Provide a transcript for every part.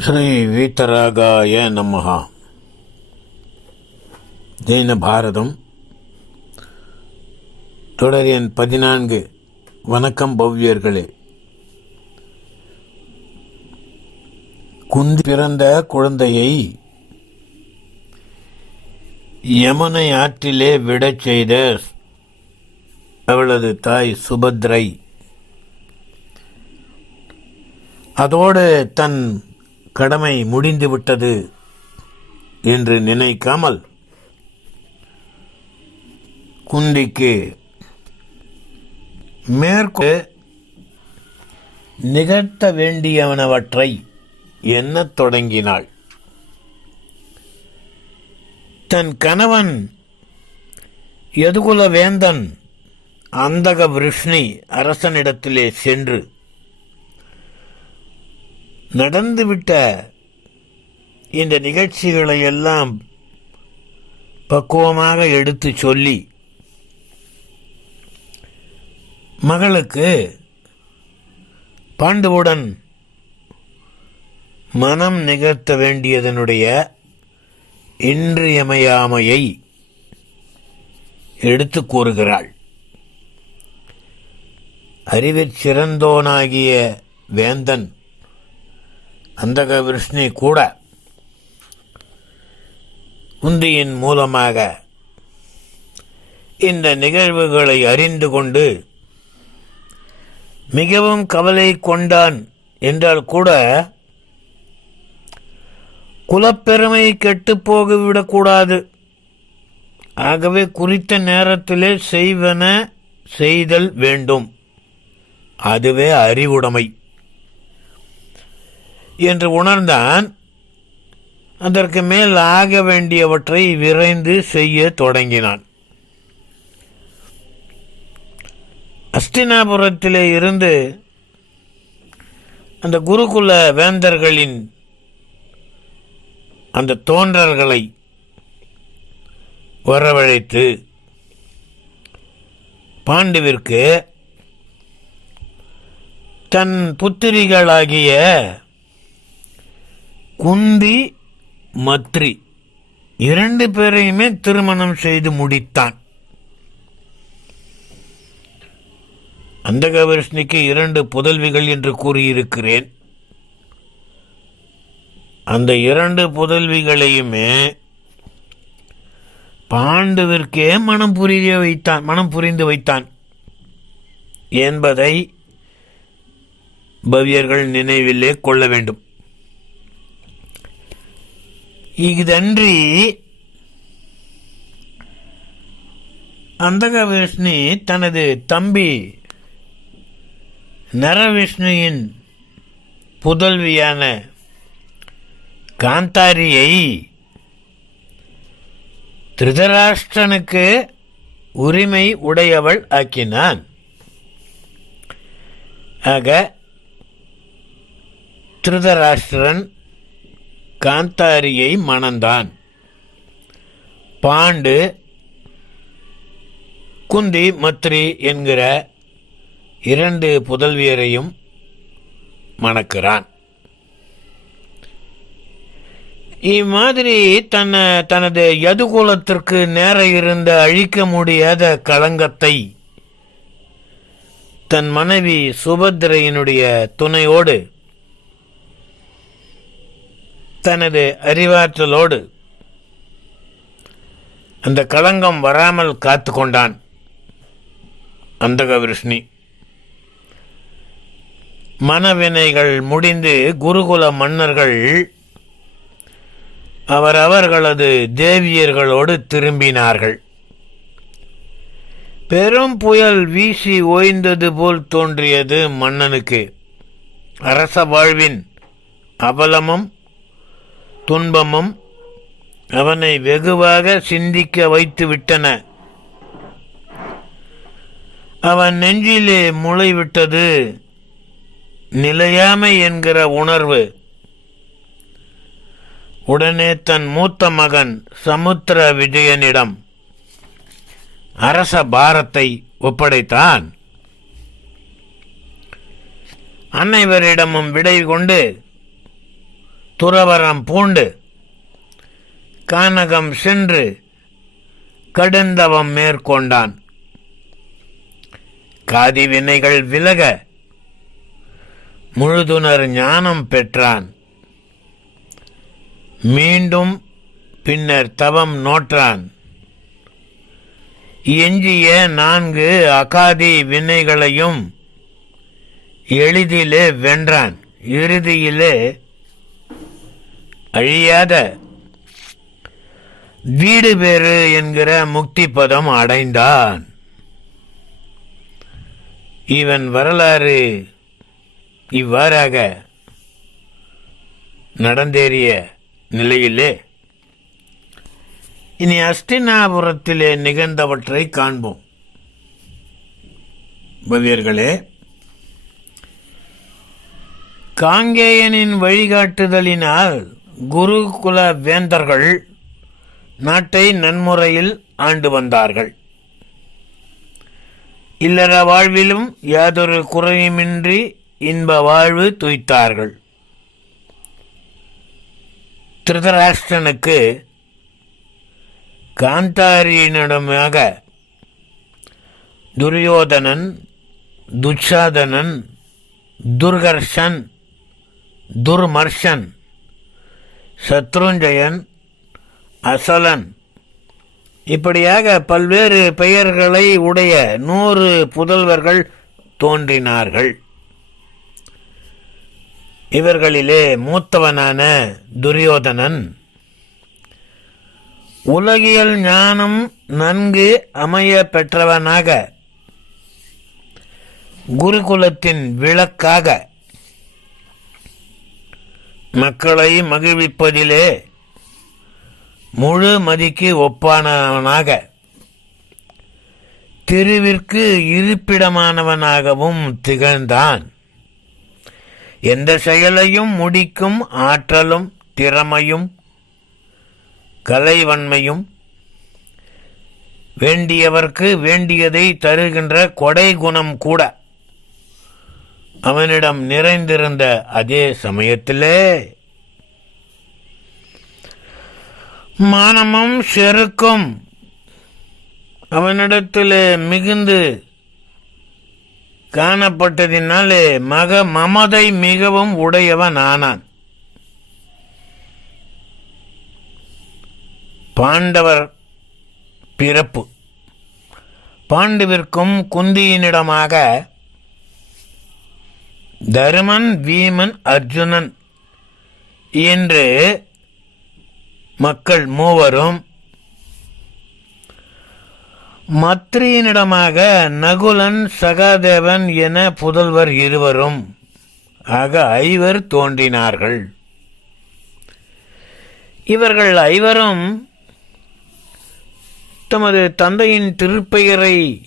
ಶ್ರೀ வீத்தராகாய நமஹா. ஜெயின பாரதம். தொடர் எண் பதினான்கு. வணக்கம் பவ்யர்களே. குந்தி பிறந்த குழந்தையை யமுனை ஆற்றிலே விடச் செய்த அவளது தாய் சுபத்ரை. அதோடு தன் கடமை முடிந்துவிட்டது என்று நினைக்காமல் குந்திக்கு மேற்கு நிகழ்த்த வேண்டியவனவற்றை எண்ணத் தொடங்கினாள். தன் கணவன் யதுகுல வேந்தன் அந்தக விருஷ்ணி அரசனிடத்திலே சென்று நடந்துவிட்ட இந்த நிகழ்ச்சிகளை எல்லாம் பக்குவமாக எடுத்து சொல்லி மகளுக்கு பாண்டுவுடன் மனம் நிகழ்த்த வேண்டியதனுடைய இன்றியமையாமையை எடுத்து கூறுகிறாள். அறிவிற் சிறந்தோனாகிய வேந்தன் அந்தக விஷ்ணு கூட குந்தியின் மூலமாக இந்த நிகழ்வுகளை அறிந்து கொண்டு மிகவும் கவலை கொண்டான் என்றால் கூட குலப்பெருமை கெட்டுப் போகவிடக்கூடாது ஆகவே குறித்த நேரத்திலே செய்வன செய்தல் வேண்டும். அதுவே அறிவுடைமை. என்று உணர்ந்தான். அதற்கு மேல் ஆக வேண்டியவற்றை விரைந்து செய்ய தொடங்கினான். அஸ்தினாபுரத்திலே இருந்து அந்த குருகுல வேந்தர்களின் அந்த தோன்றல்களை வரவழைத்து பாண்டுவிற்கு தன் புத்திரிகளாகிய குந்தி மத்ரி. இரண்டு பேரையுமே திருமணம் செய்து முடித்தான். அந்தகவிஷ்ணிக்கு இரண்டு புதல்விகள் என்று கூறியிருக்கிறேன். அந்த இரண்டு புதல்விகளையுமே பாண்டுவிற்கே மனம் புரிய வைத்தான் மனம் புரிந்து வைத்தான். என்பதை பவ்யர்கள் நினைவிலே கொள்ள வேண்டும். இதன்றி அந்தகவிஷ்ணு தனது தம்பி நரவிஷ்ணுவின் புதல்வியான காந்தாரியை திருதராஷ்டிரனுக்கு உரிமை உடையவள் ஆக்கினான் ஆக திருதராஷ்டிரன் காந்தாரியை மணந்தான். பாண்டு குந்தி மத்ரி என்கிற இரண்டு புதல்வியரையும் மணக்கிறான். இம்மாதிரி தன்னை தனது யதுகுலத்திற்கு நேர இருந்த அழிக்க முடியாத களங்கத்தை தன் மனைவி சுபத்திரையினுடைய துணையோடு தனது அறிவாற்றலோடு அந்த களங்கம் வராமல் காத்து கொண்டான் அந்தகவிருஷ்ணி. மனவினைகள் முடிந்து குருகுல மன்னர்கள் அவர் அவர்களது தேவியர்களோடு திரும்பினார்கள். பெரும் புயல் வீசி ஓய்ந்தது போல் தோன்றியது மன்னனுக்கு. அரச வாழ்வின் அவலமும் துன்பமும் அவனை வெகுவாக சிந்திக்க வைத்து விட்டன. அவன் நெஞ்சிலே முளைவிட்டது. நிலையாமை என்கிற உணர்வு. உடனே தன் மூத்த மகன் சமுத்திர விஜயனிடம் அரச பாரத்தை ஒப்படைத்தான். அனைவரிடமும் விடை கொண்டு துறவரம் பூண்டு. கானகம் சென்று கடுந்தவம் மேற்கொண்டான். காதி வினைகள் விலக முழுதுணர் ஞானம் பெற்றான். மீண்டும் பின்னர் தவம் நோற்றான். எஞ்சிய நான்கு அகாதி வினைகளையும் எளிதிலே வென்றான். இறுதியிலே அழியாத. வீடு பேறு என்கிற முக்தி பதம் அடைந்தான். இவன் வரலாறு இவ்வாறாக நடந்தேறிய நிலையிலே இனி அஸ்டினாபுரத்திலே நிகழ்ந்தவற்றை காண்போம். பவியர்களே காங்கேயனின் வழிகாட்டுதலினால் குருகுல வேந்தர்கள் நாட்டை நன்முறையில் ஆண்டு வந்தார்கள். இல்லற வாழ்விலும் யாதொரு குறையுமின்றி இன்ப வாழ்வு துய்த்தார்கள். திருதராஷ்டனுக்கு காந்தாரியனிடமாக துரியோதனன் துச்சாதனன் துர்கர்ஷன் துர்மர்ஷன் சத்ருஞ்சயன் அசலன். இப்படியாக பல்வேறு பெயர்களை உடைய நூறு புதல்வர்கள் தோன்றினார்கள். இவர்களிலே மூத்தவனான துரியோதனன். உலகியல் ஞானம் நன்கு அமைய பெற்றவனாக குருகுலத்தின் விளக்காக மக்களை மகிழ்விப்பதிலே முழு மதிக்கு ஒப்பானவனாக தெருவிற்கு இருப்பிடமானவனாகவும் திகழ்ந்தான். எந்த செயலையும் முடிக்கும் ஆற்றலும் திறமையும் கலைவன்மையும் வேண்டியவர்க்கு வேண்டியதை தருகின்ற கொடை குணம் கூட அவனிடம் நிறைந்திருந்த அதே சமயத்திலே மானமும் செருக்கும் அவனிடத்திலே மிகுந்து காணப்பட்டதினாலே மக மமதை மிகவும் உடையவன் ஆனான் பாண்டவர் பிறப்பு. பாண்டுவிற்கும் குந்தியினிடமாக தருமன் வீமன் அர்ஜுனன் என்று மக்கள் மூவரும் மத்ரியனிடமாக நகுலன் சகாதேவன் என புதல்வர் இருவரும் ஆக ஐவர் தோன்றினார்கள். இவர்கள் ஐவரும் தமது தந்தையின் திருப்பெயரை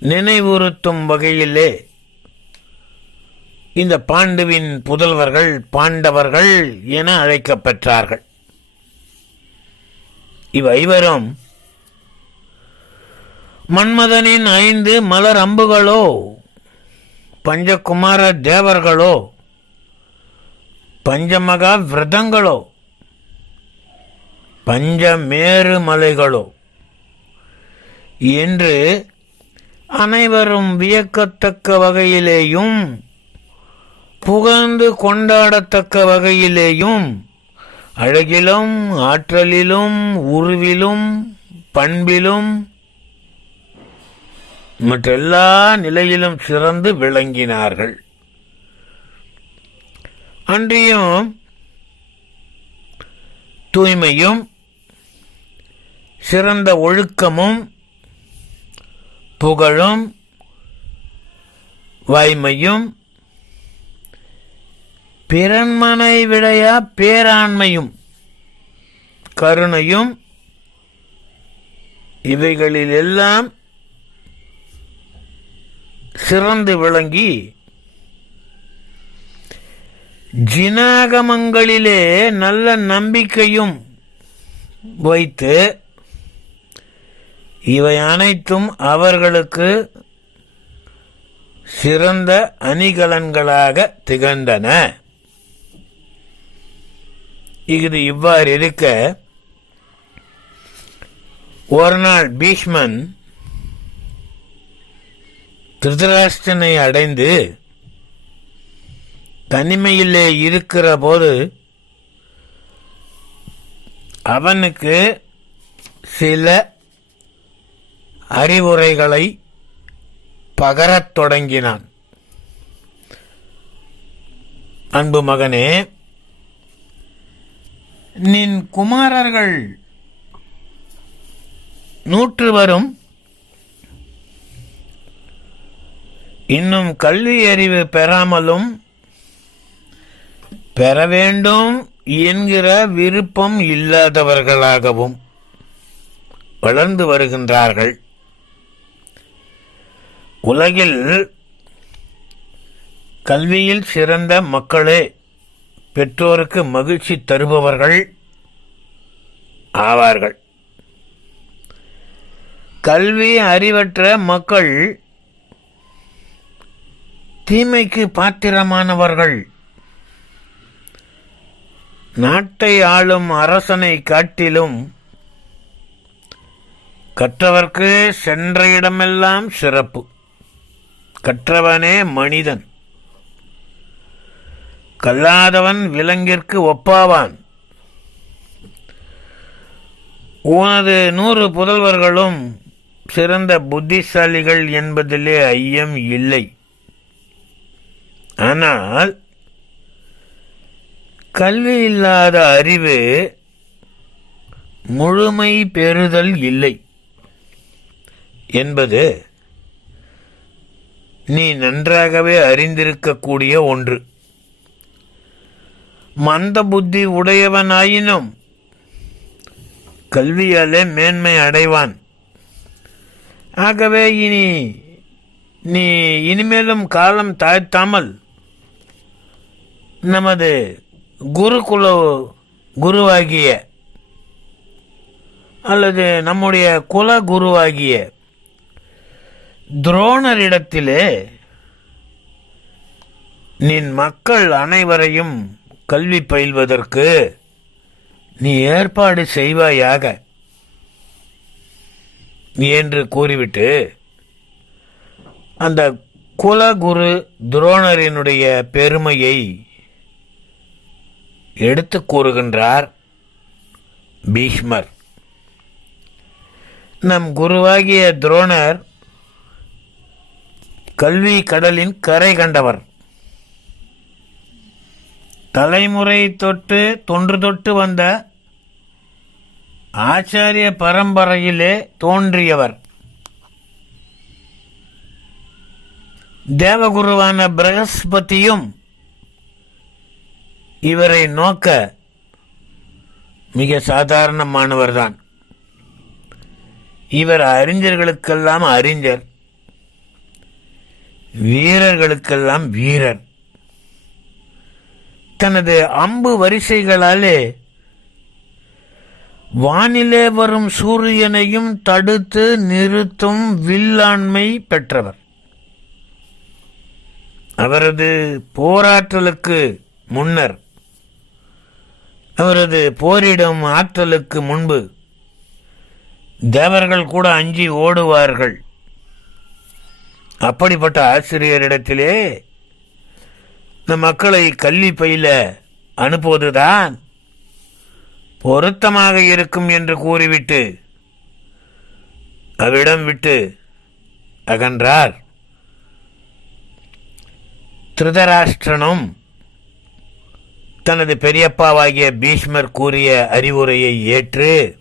நினைவுறுத்தும் வகையிலே இந்த பாண்டுவின் புதல்வர்கள் பாண்டவர்கள் என அழைக்கப்பெற்றார்கள். இவைவரும் மன்மதனின் ஐந்து மலர் அம்புகளோ பஞ்சகுமார தேவர்களோ பஞ்சமகா விரதங்களோ பஞ்சமேரு மலைகளோ என்று அனைவரும் வியக்கத்தக்க வகையிலேயும் புகழ்ந்து கொண்டாடத்தக்க வகையிலேயும் அழகிலும் ஆற்றலிலும் உருவிலும் பண்பிலும் மற்றெல்லா நிலையிலும் சிறந்து விளங்கினார்கள். அன்றியும் தூய்மையும் சிறந்த ஒழுக்கமும் புகழும் வாய்மையும் பிறன்மனை விடைய பேராண்மையும் கருணையும் இவைகளில் எல்லாம் சிறந்து விளங்கி ஜினாகமங்களிலே நல்ல நம்பிக்கையும் வைத்து இவை அனைத்தும் அவர்களுக்கு சிறந்த அணிகலன்களாக திகழ்ந்தன. இது இவ்வாறு இருக்க ஒரு நாள் பீஷ்மன் திருதராஷ்டனை அடைந்து தனிமையிலே இருக்கிற போது அவனுக்கு சில அறிவுரைகளை பகரத் தொடங்கினான். அன்பு மகனே நின் குமாரர்கள். நூற்று வரும். இன்னும் கல்வி அறிவு பெறாமலும் பெற வேண்டும் என்கிற விருப்பம் இல்லாதவர்களாகவும் வளர்ந்து வருகின்றார்கள். உலகில் கல்வியில் சிறந்த மக்களே பெற்றோருக்கு மகிழ்ச்சி தருபவர்கள் ஆவார்கள். கல்வி அறிவற்ற மக்கள் தீமைக்கு பாத்திரமானவர்கள். நாட்டை ஆளும் அரசனை காட்டிலும் கற்றவர்க்கு சென்ற இடமெல்லாம் சிறப்பு. கற்றவனே மனிதன். கல்லாதவன் விலங்கிற்கு ஒப்பாவான். உனது நூறு புதல்வர்களும் சிறந்த புத்திசாலிகள் என்பதிலே ஐயம் இல்லை. ஆனால் கல்வி இல்லாத அறிவு முழுமை பெறுதல் இல்லை என்பது நீ நன்றாகவே அறிந்திருக்கக்கூடிய ஒன்று. மந்த புத்தி உடையவனாயினும் கல்வியாலே மேன்மை அடைவான். ஆகவே இனி நீ இனிமேலும் காலம் தாழ்த்தாமல் நமது குருகுல குருவாகிய அல்லது நம்முடைய குல குருவாகிய துரோணரிடத்திலே நின் மக்கள் அனைவரையும் கல்வி பயில்வதற்கு நீ ஏற்பாடு செய்வாயாக. என்று கூறிவிட்டு அந்த குலகுரு துரோணரினுடைய பெருமையை எடுத்து கூறுகின்றார் பீஷ்மர். நம் குருவாகிய துரோணர் கல்வி கடலின் கரை கண்டவர். தலைமுறை தொட்டு தொன்று தொட்டு வந்த ஆச்சாரிய பரம்பரையிலே தோன்றியவர். தேவகுருவான பிரகஸ்பதியும் இவரை நோக்க மிக சாதாரணமானவர்தான். இவர் அறிஞர்களுக்கெல்லாம் அறிஞர் வீரர்களுக்கெல்லாம் வீரர். தனது அம்பு வரிசைகளாலே வானிலே வரும் சூரியனையும் தடுத்து நிறுத்தும் வில்லாண்மை பெற்றவர். அவரது போராற்றலுக்கு முன்னர் அவரது போரிடும் ஆற்றலுக்கு முன்பு தேவர்கள் கூட அஞ்சி ஓடுவார்கள். அப்படிப்பட்ட ஆசிரியரிடத்திலே நம் மக்களை கல்வி பயில அனுப்புவதுதான் பொருத்தமாக இருக்கும் என்று கூறிவிட்டு அவ்விடம் விட்டு அகன்றார். திருதராஷ்டிரனும் தனது பெரியப்பாவாகிய பீஷ்மர் கூறிய அறிவுரையை ஏற்று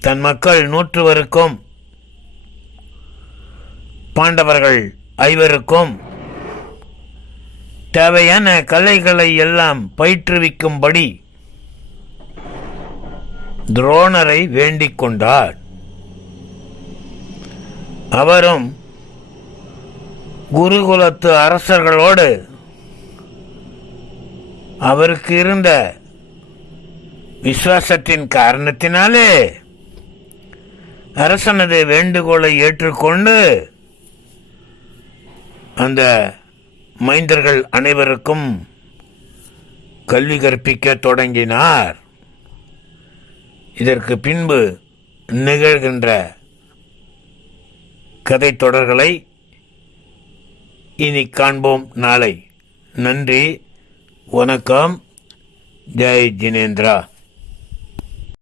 தன் மக்கள் நூற்றுவருக்கும் பாண்டவர்கள் ஐவருக்கும் தேவையான கலைகளை எல்லாம் பயிற்றுவிக்கும்படி துரோணரை வேண்டிக் கொண்டார். அவரும் குருகுலத்து அரசர்களோடு அவருக்கு இருந்த விசுவாசத்தின் காரணத்தினாலே அரசனது வேண்டுகோளை ஏற்றுக்கொண்டு அந்த மைந்தர்கள் அனைவருக்கும் கல்வி கற்பிக்க தொடங்கினார். இதற்கு பின்பு நிகழ்கின்ற கதை தொடர்களை இனி காண்போம் நாளை. நன்றி வணக்கம் ஜெய் ஜினேந்திரா.